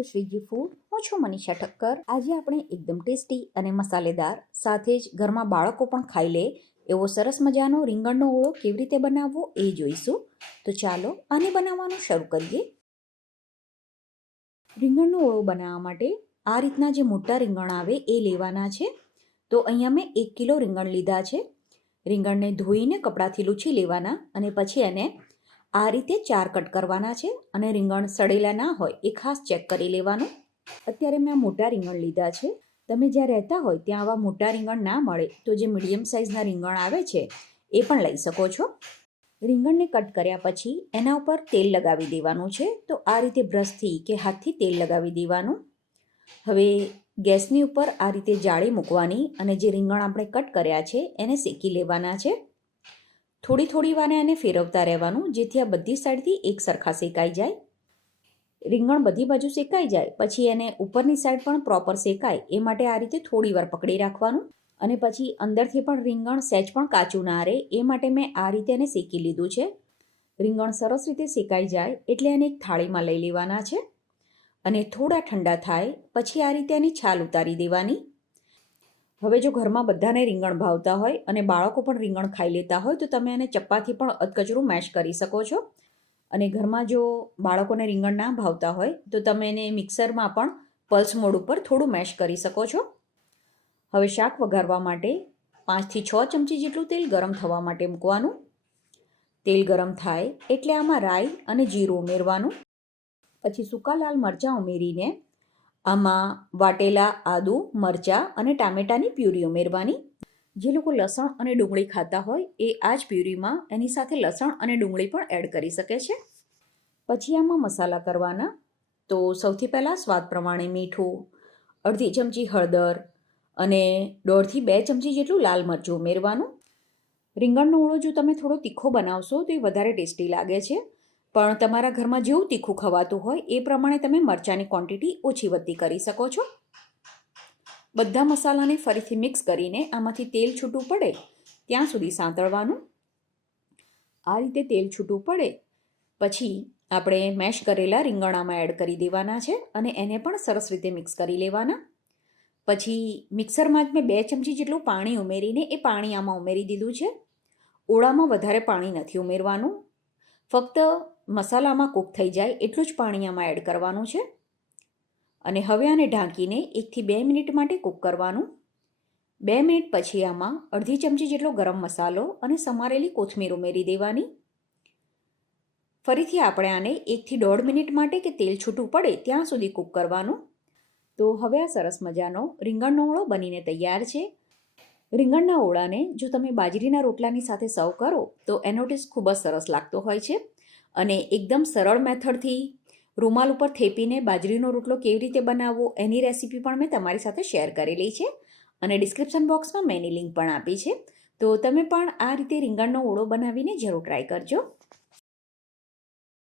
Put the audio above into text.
Two Shriji food. હું છું મનીષા ઠક્કર. આજે આપણે એકદમ ટેસ્ટી અને મસાલેદાર, સાથે જ ઘરમાં બાળકો પણ ખાઈ લે એવો સરસ મજાનો રીંગણનો ઓળો કેવી રીતે બનાવવો એ જોઈશું. તો ચાલો આને બનાવવાનું શરૂ કરીએ. રીંગણનો ઓળો બનાવવા માટે આ રીતના જે મોટા રીંગણ આવે એ લેવાના છે. તો અહીંયા મેં 1 કિલો રીંગણ લીધા છે. રીંગણને ધોઈને કપડાથી લૂછી લેવાના અને પછી એને આ રીતે 4 કટ કરવાના છે. અને રીંગણ સડેલા ના હોય એ ખાસ ચેક કરી લેવાનું. અત્યારે મેં આ મોટા રીંગણ લીધા છે. તમે જ્યાં રહેતા હોય ત્યાં આવા મોટા રીંગણ ના મળે તો જે મીડિયમ સાઇઝના રીંગણ આવે છે એ પણ લઈ શકો છો. રીંગણને કટ કર્યા પછી એના ઉપર તેલ લગાવી દેવાનું છે. તો આ રીતે બ્રશથી કે હાથથી તેલ લગાવી દેવાનું. હવે ગેસની ઉપર આ રીતે જાળી મૂકવાની અને જે રીંગણ આપણે કટ કર્યા છે એને શેકી લેવાના છે. થોડી વાર એને ફેરવતા રહેવાનું જેથી આ બધી સાઈડથી એક સરખા શેકાઈ જાય. રીંગણ બધી બાજુ શેકાઈ જાય પછી એને ઉપરની સાઈડ પણ પ્રોપર શેકાય એ માટે આ રીતે થોડી વાર પકડી રાખવાનું. અને પછી અંદરથી પણ રીંગણ સહેજ પણ કાચું ના રહે એ માટે મેં આ રીતે એને શેકી લીધું છે. રીંગણ સરસ રીતે શેકાઈ જાય એટલે એને એક થાળીમાં લઈ લેવાના છે. અને થોડા ઠંડા થાય પછી આ રીતે એની છાલ ઉતારી દેવાની. હવે જો ઘરમાં બધાને રીંગણ ભાવતા હોય અને બાળકો પણ રીંગણ ખાઈ લેતા હોય તો તમે એને ચપ્પાથી પણ અધકચરું મેશ કરી શકો છો. અને ઘરમાં જો બાળકોને રીંગણ ના ભાવતા હોય તો તમે એને મિક્સરમાં પણ પલ્સ મોડ ઉપર થોડું મેશ કરી શકો છો. હવે શાક વઘારવા માટે 5 થી 6 ચમચી જેટલું તેલ ગરમ થવા માટે મૂકવાનું. તેલ ગરમ થાય એટલે આમાં રાઈ અને જીરું ઉમેરવાનું. પછી સૂકા લાલ મરચાં ઉમેરીને આમાં વાટેલા આદુ, મરચાં અને ટામેટાની પ્યુરી ઉમેરવાની. જે લોકો લસણ અને ડુંગળી ખાતા હોય એ આ જ પ્યુરીમાં એની સાથે લસણ અને ડુંગળી પણ એડ કરી શકે છે. પછી આમાં મસાલા કરવાના. તો સૌથી પહેલાં સ્વાદ પ્રમાણે મીઠું, અડધી ચમચી હળદર અને 1.5 થી 2 ચમચી જેટલું લાલ મરચું ઉમેરવાનું. રીંગણનો ઓળો જો તમે થોડો તીખો બનાવશો તો એ વધારે ટેસ્ટી લાગે છે. પણ તમારા ઘરમાં જેવું તીખું ખવાતું હોય એ પ્રમાણે તમે મરચાંની ક્વોન્ટિટી ઓછી વધતી કરી શકો છો. બધા મસાલાને ફરીથી મિક્સ કરીને આમાંથી તેલ છૂટું પડે ત્યાં સુધી સાંતળવાનું. આ રીતે તેલ છૂટું પડે પછી આપણે મેશ કરેલા રીંગણ આમાં એડ કરી દેવાના છે અને એને પણ સરસ રીતે મિક્સ કરી લેવાના. પછી મિક્સરમાં જ મેં 2 ચમચી જેટલું પાણી ઉમેરીને એ પાણી આમાં ઉમેરી દીધું છે. ઓળામાં વધારે પાણી નથી ઉમેરવાનું. ફક્ત મસાલામાં કૂક થઈ જાય એટલું જ પાણી આમાં એડ કરવાનું છે. અને હવે આને ઢાંકીને 1 થી 2 મિનિટ માટે કૂક કરવાનું. 2 મિનિટ પછી આમાં અડધી ચમચી જેટલો ગરમ મસાલો અને સમારેલી કોથમીર ઉમેરી દેવાની. ફરીથી આપણે આને 1 થી 1.5 મિનિટ માટે કે તેલ છૂટું પડે ત્યાં સુધી કૂક કરવાનું. તો હવે આ સરસ મજાનો રીંગણનો ઓળો બનીને તૈયાર છે. રીંગણના ઓળાને જો તમે બાજરીના રોટલાની સાથે સર્વ કરો તો એનો ટેસ્ટ ખૂબ જ સરસ લાગતો હોય છે. અને એકદમ સરળ મેથડથી રૂમાલ ઉપર થેપીને બાજરીનો રોટલો કેવી રીતે બનાવવો એની રેસીપી પણ મેં તમારી સાથે શેર કરેલી છે. અને ડિસ્ક્રિપ્શન બોક્સમાં મેં એની લિંક પણ આપી છે. તો તમે પણ આ રીતે રીંગણનો ઓળો બનાવીને જરૂર ટ્રાય કરજો.